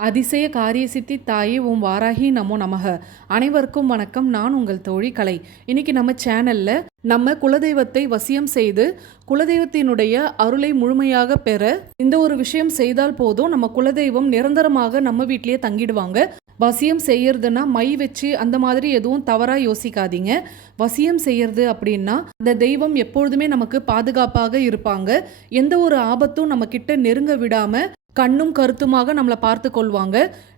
அதிசய காரிய சித்தி தாயே உன் வாராகி நமோ நமக. அனைவருக்கும் வணக்கம். நான் உங்கள் தோழி கலை. இன்னைக்கு நம்ம சேனல்ல நம்ம குலதெய்வத்தை வசியம் செய்து குலதெய்வத்தினுடைய அருளை முழுமையாக பெற இந்த ஒரு விஷயம் செய்தால் போதும். நம்ம குலதெய்வம் நிரந்தரமாக நம்ம வீட்டிலேயே தங்கிடுவாங்க. வசியம் செய்யறதுன்னா மை வச்சு அந்த மாதிரி எதுவும் தவறா யோசிக்காதீங்க. வசியம் செய்யறது அப்படின்னா அந்த தெய்வம் எப்பொழுதுமே நமக்கு பாதுகாப்பாக இருப்பாங்க. எந்த ஒரு ஆபத்தும் நம்ம கிட்ட நெருங்க விடாம கண்ணும் கருத்துமாக நம்மளை பார்த்து கொள்வாங்க.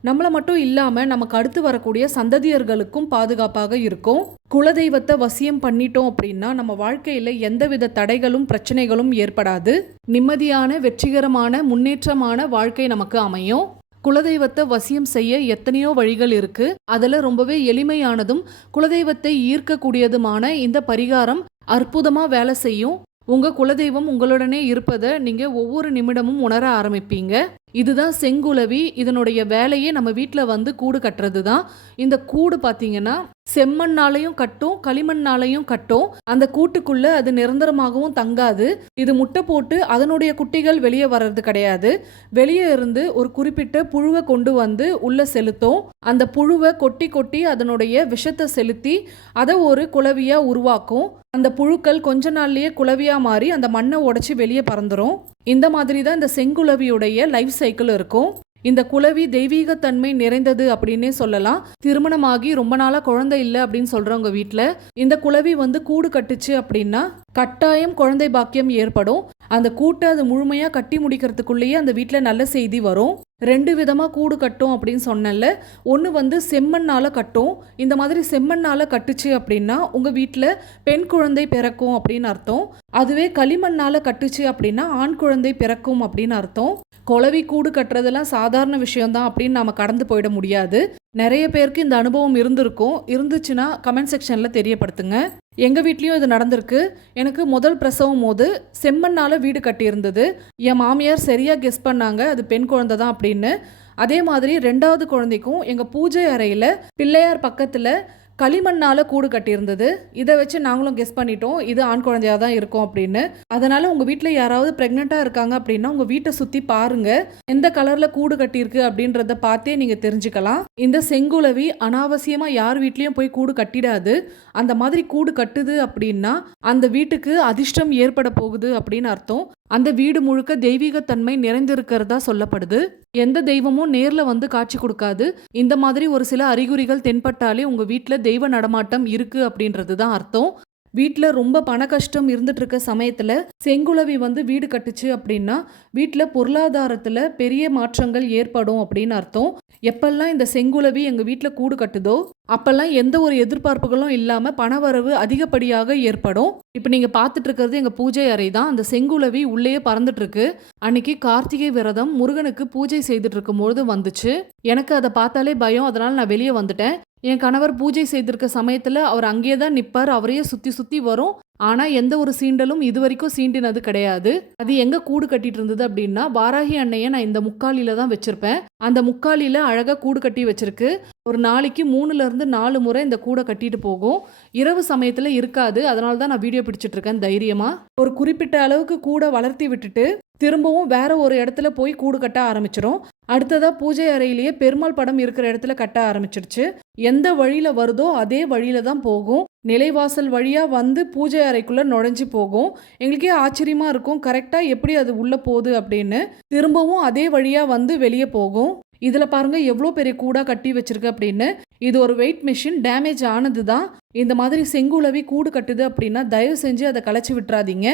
நம்மளை மட்டும் இல்லாமல் நமக்கு அடுத்து வரக்கூடிய சந்ததியர்களுக்கும் பாதுகாப்பாக இருக்கும். குலதெய்வத்தை வசியம் பண்ணிட்டோம் அப்படின்னா நம்ம வாழ்க்கையில் எந்தவித தடைகளும் பிரச்சனைகளும் ஏற்படாது. நிம்மதியான வெற்றிகரமான முன்னேற்றமான வாழ்க்கை நமக்கு அமையும். குலதெய்வத்தை வசியம் செய்ய எத்தனையோ வழிகள் இருக்கு. அதில் ரொம்பவே எளிமையானதும் குலதெய்வத்தை ஈர்க்கக்கூடியதுமான இந்த பரிகாரம் அற்புதமாக வேலை செய்யும். உங்கள் குலதெய்வம் உங்களுடனே இருப்பதை நீங்கள் ஒவ்வொரு நிமிடமும் உணர ஆரம்பிப்பீங்க. இதுதான் செங்குலவி இதனுடைய வேலையே நம்ம வீட்டில் வந்து கூடு கட்டுறது தான் இந்த கூடு பார்த்தீங்கன்னா செம்மண்ணாலையும் கட்டும் களிமண்ணாலையும் கட்டும். அந்த கூட்டுக்குள்ள அது நிரந்தரமாகவும் தங்காது. இது முட்டை போட்டு அதனுடைய குட்டிகள் வெளியே வர்றது கிடையாது. வெளியே இருந்து ஒரு குறிப்பிட்ட புழுவை கொண்டு வந்து உள்ள செலுத்தும். அந்த புழுவை கொட்டி கொட்டி அதனுடைய விஷத்தை செலுத்தி அதை ஒரு குளவியா உருவாக்கும். அந்த புழுக்கள் கொஞ்ச நாள்லயே குளவியா மாறி அந்த மண்ணை உடைச்சி வெளியே பறந்துரும். இந்த மாதிரி தான் இந்த செங்குளவியுடைய லைஃப் சைக்கிள் இருக்கும். இந்த குலவி தெய்வீகத்தன்மை நிறைந்தது அப்படின்னே சொல்லலாம். திருமணமாகி ரொம்ப நாளா குழந்தை இல்லை அப்படின்னு சொல்றவங்க வீட்டில் இந்த குலவி வந்து கூடு கட்டுச்சு அப்படின்னா கட்டாயம் குழந்தை பாக்கியம் ஏற்படும். அந்த கூட்டை அது முழுமையாக கட்டி முடிக்கிறதுக்குள்ளேயே அந்த வீட்டில் நல்ல செய்தி வரும். ரெண்டு விதமாக கூடு கட்டும் அப்படின்னு சொன்னேன்ல. ஒன்று வந்து செம்மண்ணால் கட்டும். இந்த மாதிரி செம்மண்ணால் கட்டுச்சு அப்படின்னா உங்கள் வீட்டில் பெண் குழந்தை பிறக்கும் அப்படின்னு அர்த்தம். அதுவே களிமண்ணால் கட்டுச்சு அப்படின்னா ஆண் குழந்தை பிறக்கும் அப்படின்னு அர்த்தம். குளவி கூடு கட்டுறதெல்லாம் சாதாரண விஷயம்தான் அப்படின்னு நாம் கடந்து போயிட முடியாது. நிறைய பேருக்கு இந்த அனுபவம் இருந்திருக்கும். இருந்துச்சுன்னா கமெண்ட் செக்ஷனில் தெரியப்படுத்துங்க. எங்கள் வீட்லேயும் இது நடந்திருக்கு. எனக்கு முதல் பிரசவம் போது செம்மண்ணால் வீடு கட்டியிருந்தது. என் மாமியார் சரியாக கெஸ் பண்ணாங்க அது பெண் குழந்தை தான் அப்படின்னு. அதே மாதிரி ரெண்டாவது குழந்தைக்கும் எங்கள் பூஜை அறையில் பிள்ளையார் பக்கத்தில் களிமண்ணால் கூடு கட்டியிருந்தது. இதை வச்சு நாங்களும் கெஸ் பண்ணிட்டோம். இது ஆண் குழந்தையாக தான் இருக்கும் அப்படின்னு. அதனால் உங்கள் வீட்டில் யாராவது ப்ரெக்னெண்ட்டாக இருக்காங்க அப்படின்னா உங்கள் வீட்டை சுற்றி பாருங்கள் எந்த கலரில் கூடு கட்டியிருக்கு அப்படின்றத பார்த்தே நீங்கள் தெரிஞ்சுக்கலாம். இந்த செங்குலவி அனாவசியமாக யார் வீட்லேயும் போய் கூடு கட்டிடாது. அந்த மாதிரி கூடு கட்டுது அப்படின்னா அந்த வீட்டுக்கு அதிர்ஷ்டம் ஏற்பட போகுது அப்படின்னு அர்த்தம். அந்த வீடு முழுக்க தெய்வீகத்தன்மை நிறைந்திருக்கிறதா சொல்லப்படுது. எந்த தெய்வமும் நேர்ல வந்து காட்சி கொடுக்காது. இந்த மாதிரி ஒரு சில அறிகுறிகள் தென்பட்டாலே உங்க வீட்டில் தெய்வ நடமாட்டம் இருக்கு அப்படின்றது தான் அர்த்தம். வீட்டில் ரொம்ப பண கஷ்டம் இருந்துட்டு இருக்க சமயத்தில் செங்குலவி வந்து வீடு கட்டுச்சு அப்படின்னா வீட்டில் பொருளாதாரத்தில் பெரிய மாற்றங்கள் ஏற்படும் அப்படின்னு அர்த்தம். எப்பெல்லாம் இந்த செங்குலவி எங்கள் வீட்டில் கூடு கட்டுதோ அப்பெல்லாம் எந்த ஒரு எதிர்பார்ப்புகளும் இல்லாமல் பணவரவு அதிகப்படியாக ஏற்படும். இப்போ நீங்கள் பார்த்துட்டு இருக்கிறது எங்கள் பூஜை அறை தான். அந்த செங்குலவி உள்ளேயே பறந்துட்டுருக்கு. அன்னைக்கு கார்த்திகை விரதம் முருகனுக்கு பூஜை செய்துட்டு இருக்கும்போது வந்துச்சு. எனக்கு அதை பார்த்தாலே பயம். அதனால் நான் வெளியே வந்துட்டேன். என் கணவர் பூஜை செய்திருக்க சமயத்தில் அவர் அங்கேயே தான் நிற்பார் அவரையே சுற்றி சுற்றி வரும். ஆனால் எந்த ஒரு சீண்டலும் இது வரைக்கும் சீண்டினது கிடையாது. அது எங்கே கூடு கட்டிட்டு இருந்தது அப்படின்னா வாராகி அன்னையை நான் இந்த முக்காலியில தான் வச்சிருப்பேன். அந்த முக்காலியில் அழகாக கூடு கட்டி வச்சிருக்கு. ஒரு நாளைக்கு மூணுலேருந்து நாலு முறை இந்த கூடை கட்டிட்டு போகும். இரவு சமயத்தில் இருக்காது. அதனால தான் நான் வீடியோ பிடிச்சிட்டு இருக்கேன் தைரியமாக ஒரு குறிப்பிட்ட அளவுக்கு கூடை வளர்த்தி விட்டுட்டு திரும்பவும் வேற ஒரு இடத்துல போய் கூடு கட்ட ஆரம்பிச்சிடும் அடுத்ததா பூஜை அறையிலேயே பெருமாள் படம் இருக்கிற இடத்துல கட்ட ஆரம்பிச்சிருச்சு. எந்த வழியில வருதோ அதே வழியில தான் போகும். நிலைவாசல் வழியாக வந்து பூஜை அறைக்குள்ளே நுழைஞ்சு போகும். எங்களுக்கே ஆச்சரியமாக இருக்கும். கரெக்டாக எப்படி அது உள்ளே போகுது அப்படின்னு. திரும்பவும் அதே வழியாக வந்து வெளியே போகும். இதில் பாருங்க எவ்வளோ பெரிய கூடா கட்டி வச்சிருக்கு அப்படின்னு. இது ஒரு வெயிட் மிஷின் டேமேஜ் ஆனது தான் இந்த மாதிரி செங்குலவி கூடு கட்டுது அப்படின்னா தயவு செஞ்சு அதை களைச்சி விட்டுறாதீங்க.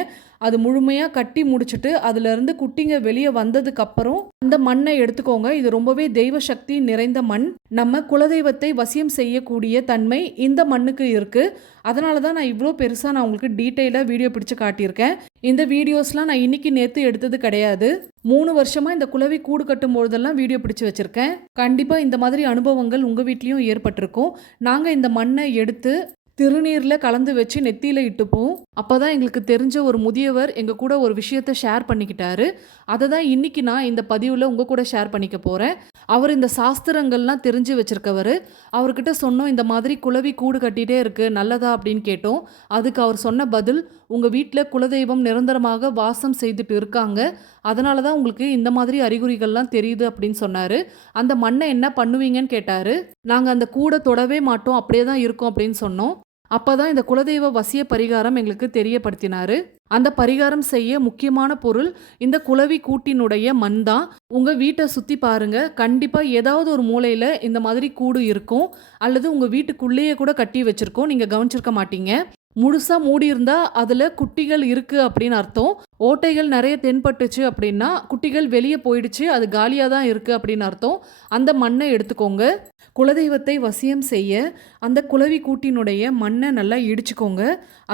அது முழுமையாக கட்டி முடிச்சுட்டு அதுலேருந்து குட்டிங்க வெளியே வந்ததுக்கப்புறம் அந்த மண்ணை எடுத்துக்கோங்க. இது ரொம்பவே தெய்வ சக்தி நிறைந்த மண். நம்ம குலதெய்வத்தை வசியம் செய்யக்கூடிய தன்மை இந்த மண்ணுக்கு இருக்குது அதனால தான் நான் இவ்வளோ பெருசாக நான் உங்களுக்கு டீட்டெயிலாக வீடியோ பிடிச்சு காட்டியிருக்கேன். இந்த வீடியோஸ்லாம் நான் இன்னைக்கு நேற்று எடுத்தது கிடையாது. மூணு வருஷமாக இந்த குலவி கூடு கட்டும் பொழுதெல்லாம் வீடியோ பிடிச்சி வச்சுருக்கேன். கண்டிப்பாக இந்த மாதிரி அனுபவங்கள் உங்கள் வீட்லேயும் ஏற்பட்டிருக்கும். நாங்கள் இந்த மண்ணை எடுத்து திருநீரில் கலந்து வச்சு நெத்தியில் இட்டுப்போம். அப்போ தான் எங்களுக்கு தெரிஞ்ச ஒரு முதியவர் எங்கள் கூட ஒரு விஷயத்த ஷேர் பண்ணிக்கிட்டாரு. அதை தான் இன்றைக்கி நான் இந்த பதிவில் உங்கள் கூட ஷேர் பண்ணிக்க போகிறேன் அவர் இந்த சாஸ்திரங்கள்லாம் தெரிஞ்சு வச்சுருக்கவர். அவர்கிட்ட சொன்னோம் இந்த மாதிரி குலவி கூடு கட்டிகிட்டே இருக்குது நல்லதா? அப்படின்னு கேட்டோம். அதுக்கு அவர் சொன்ன பதில் உங்கள் வீட்டில் குலதெய்வம் நிரந்தரமாக வாசம் செய்துட்டு இருக்காங்க. அதனால தான் உங்களுக்கு இந்த மாதிரி அறிகுறிகள்லாம் தெரியுது அப்படின்னு சொன்னார். அந்த மண்ணை என்ன பண்ணுவீங்கன்னு கேட்டார். நாங்கள் அந்த கூடை தொடவே மாட்டோம் அப்படியே தான் இருக்கோம் அப்படின்னு சொன்னோம். அப்போ தான் இந்த குலதெய்வ வசிய பரிகாரம் எங்களுக்கு தெரியப்படுத்தினாரு. அந்த பரிகாரம் செய்ய முக்கியமான பொருள் இந்த குலவி கூட்டினுடைய மண் தான் உங்கள் வீட்டை சுற்றி பாருங்க. கண்டிப்பாக ஏதாவது ஒரு மூலையில் இந்த மாதிரி கூடு இருக்கும். அல்லது உங்கள் வீட்டுக்குள்ளேயே கூட கட்டி வச்சிருக்கோம். நீங்கள் கவனிச்சிருக்க மாட்டீங்க. முழுசா மூடியிருந்தா அதில் அதுல குட்டிகள் இருக்கு அப்படின்னு அர்த்தம். ஓட்டைகள் நிறைய தென்பட்டுச்சு அப்படின்னா குட்டிகள் வெளியே போயிடுச்சு அது காலியாக தான் இருக்குது அப்படின்னு அர்த்தம். அந்த மண்ணை எடுத்துக்கோங்க. குலதெய்வத்தை வசியம் செய்ய அந்த குலவி கூட்டினுடைய மண்ணை நல்லா இடிச்சுக்கோங்க.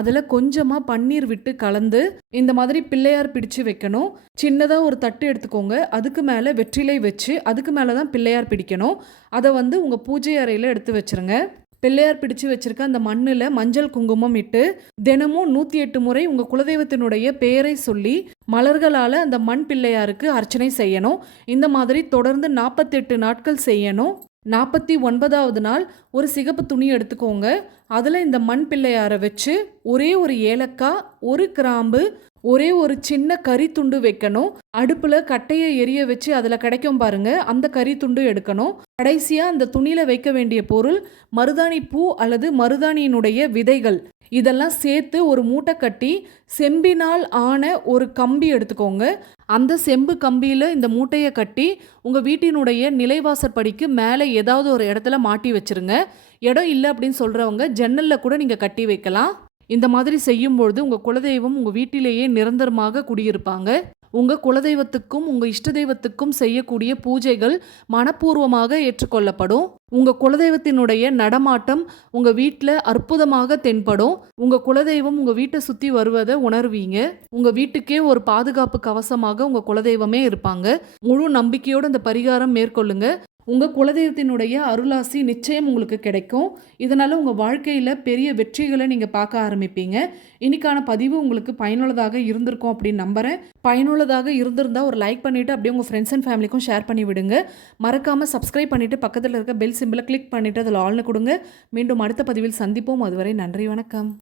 அதில் கொஞ்சமாக பன்னீர் விட்டு கலந்து இந்த மாதிரி பிள்ளையார் பிடிச்சு வைக்கணும். சின்னதாக ஒரு தட்டு எடுத்துக்கோங்க. அதுக்கு மேலே வெற்றிலை வச்சு அதுக்கு மேலே தான் பிள்ளையார் பிடிக்கணும். அதை வந்து உங்கள் பூஜை அறையில் எடுத்து வச்சிருங்க. பிள்ளையார் பிடிச்சு வச்சிருக்க அந்த மண்ணில் மஞ்சள் குங்குமம் இட்டு தினமும் நூற்றி எட்டு முறை உங்கள் குலதெய்வத்தினுடைய பெயரை சொல்லி மலர்களால் அந்த மண் பிள்ளையாருக்கு அர்ச்சனை செய்யணும். இந்த மாதிரி தொடர்ந்து நாற்பத்தெட்டு நாட்கள் செய்யணும். நாற்பத்தி ஒன்பதாவது நாள் ஒரு சிகப்பு துணி எடுத்துக்கோங்க. அதில் இந்த மண் பிள்ளையாரை வச்சு ஒரே ஒரு ஏலக்காய் ஒரு கிராம்பு ஒரே ஒரு சின்ன கறி துண்டு வைக்கணும். அடுப்பில் கட்டையை எரிய வச்சு அதில் கிடைக்கும் பாருங்க அந்த கறி துண்டு எடுக்கணும். கடைசியாக அந்த துணியில் வைக்க வேண்டிய பொருள் மருதாணி பூ அல்லது மருதாணியினுடைய விதைகள். இதெல்லாம் சேர்த்து ஒரு மூட்டை கட்டி செம்பினால் ஆன ஒரு கம்பி எடுத்துக்கோங்க. அந்த செம்பு கம்பியில் இந்த மூட்டையை கட்டி உங்கள் வீட்டினுடைய நிலைவாசற்படிக்கு மேலே ஏதாவது ஒரு இடத்துல மாட்டி வச்சிருங்க. இடம் இல்லை அப்படின்னு சொல்கிறவங்க ஜன்னலில் கூட நீங்கள் கட்டி வைக்கலாம். இந்த மாதிரி செய்யும்பொழுது உங்கள் குலதெய்வம் உங்கள் வீட்டிலேயே நிரந்தரமாக குடியிருப்பாங்க. உங்கள் குலதெய்வத்துக்கும் உங்கள் இஷ்ட தெய்வத்துக்கும் செய்யக்கூடிய பூஜைகள் மனப்பூர்வமாக ஏற்றுக்கொள்ளப்படும். உங்கள் குலதெய்வத்தினுடைய நடமாட்டம் உங்கள் வீட்டில் அற்புதமாக தென்படும். உங்கள் குலதெய்வம் உங்கள் வீட்டை சுற்றி வருவதை உணர்வீங்க. உங்கள் வீட்டுக்கே ஒரு பாதுகாப்பு கவசமாக உங்கள் குலதெய்வமே இருப்பாங்க. முழு நம்பிக்கையோடு இந்த பரிகாரம் மேற்கொள்ளுங்க. உங்கள் குலதெய்வத்தினுடைய அருளாசி நிச்சயம் உங்களுக்கு கிடைக்கும். இதனால் உங்கள் வாழ்க்கையில் பெரிய வெற்றிகளை நீங்கள் பார்க்க ஆரம்பிப்பீங்க. இன்னைக்கான பதிவு உங்களுக்கு பயனுள்ளதாக இருந்திருக்கும் அப்படின்னு நம்புகிறேன் பயனுள்ளதாக இருந்திருந்தால் ஒரு லைக் பண்ணிவிட்டு அப்படியே உங்கள் ஃப்ரெண்ட்ஸ் அண்ட் ஃபேமிலிக்கும் ஷேர் பண்ணி விடுங்க. மறக்காமல் சப்ஸ்கிரைப் பண்ணிவிட்டு பக்கத்தில் இருக்க பெல் சிம்பிளை கிளிக் பண்ணிவிட்டு அதில் ஆள்னு கொடுங்க. மீண்டும் அடுத்த பதிவில் சந்திப்போம். அதுவரை நன்றி வணக்கம்.